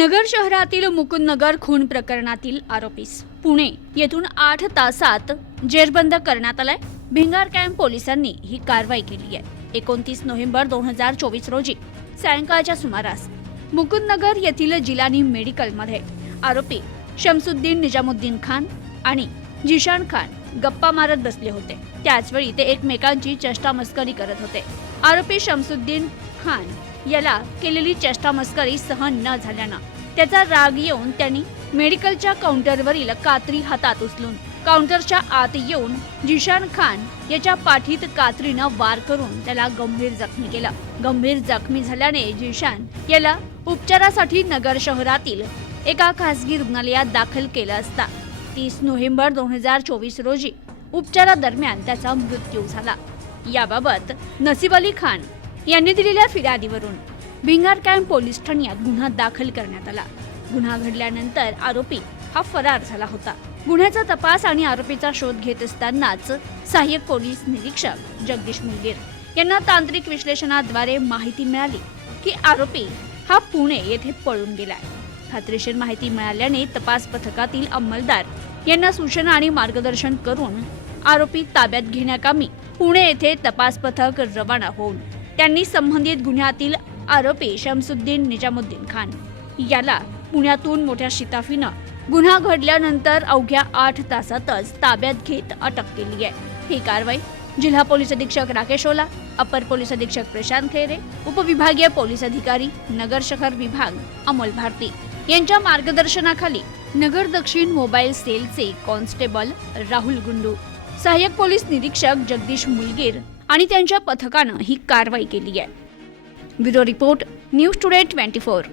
नगर शहरातील मुकुंदनगर खून प्रकरणातील आरोपीस पुणे येथून 8 तासात जेरबंद करण्यात आलाय। भिंगार कॅम्प पोलिसांनी ही कारवाई केली आहे। 29 नोव्हेंबर 2024 रोजी सायंकाळच्या सुमारास मुकुंदनगर येथील जिलानी मेडिकलमध्ये आरोपी शमसुद्दीन निजामुद्दीन खान आणि जिशान खान गप्पा मारत बसले होते। त्याचवेळी ते एकमेकांची चेष्टा मस्करी करत होते। आरोपी शमसुद्दीन खान याला केलेली चेष्टा मस्करी सहन न झाल्यानं त्याचा राग येऊन त्यांनी मेडिकलच्या काउंटरवरील कात्री हातात उचलून काउंटरच्या आत येऊन जिशान खान याच्या पाठीत कात्रीनं वार करून त्याला गंभीर जखमी केलं। गंभीर जखमी झाल्याने जिशान याला उपचारासाठी नगर शहरातील एका खासगी रुग्णालयात दाखल केलं असता 30 नोव्हेंबर 2024 रोजी उपचारादरम्यान त्याचा मृत्यू झाला। याबाबत नसीब अली खान यांनी दिलेल्या फिर्यादीवरून भिंगार कॅम्प पोलीस ठाण्यात गुन्हा दाखल करण्यात आला। गुन्हा घडल्यानंतर आरोपी हा फरार झाला होता। गुन्ह्याचा तपास आणि आरोपीचा शोध घेत असतानाच सहाय्यक पोलीस निरीक्षक जगदीश मुलगीर यांना तांत्रिक विश्लेषणाद्वारे माहिती मिळाली की आरोपी हा पुणे येथे पळून गेलाय। खात्रीशीर माहिती मिळाल्याने तपास पथकातील अंमलदार यांना सूचना आणि मार्गदर्शन करून आरोपी ताब्यात घेण्याकामी पुणे येथे तपास पथक रवाना होऊन त्यांनी संबंधित गुन्ह्यातील आरोपी शमसुद्दीन निजामुद्दीन खान याला पुण्यातून मोठ्या शिताफीनं गुन्हा घडल्यानंतर अवघ्या 8 तासातच ताब्यात घेत अटक केली आहे। ही कारवाई जिल्हा पोलीस अधीक्षक राकेश ओला, अपर पोलीस अधीक्षक प्रशांत खैरे, उपविभागीय पोलीस अधिकारी नगर शहर विभाग अमोल भारती यांच्या मार्गदर्शनाखाली नगर दक्षिण मोबाईल सेलचे कॉन्स्टेबल राहुल गुंडू, सहाय्यक पोलीस निरीक्षक जगदीश मुलगीर आणि त्यांच्या पथकानं ही कारवाई केली आहे। Bureau report news today 24।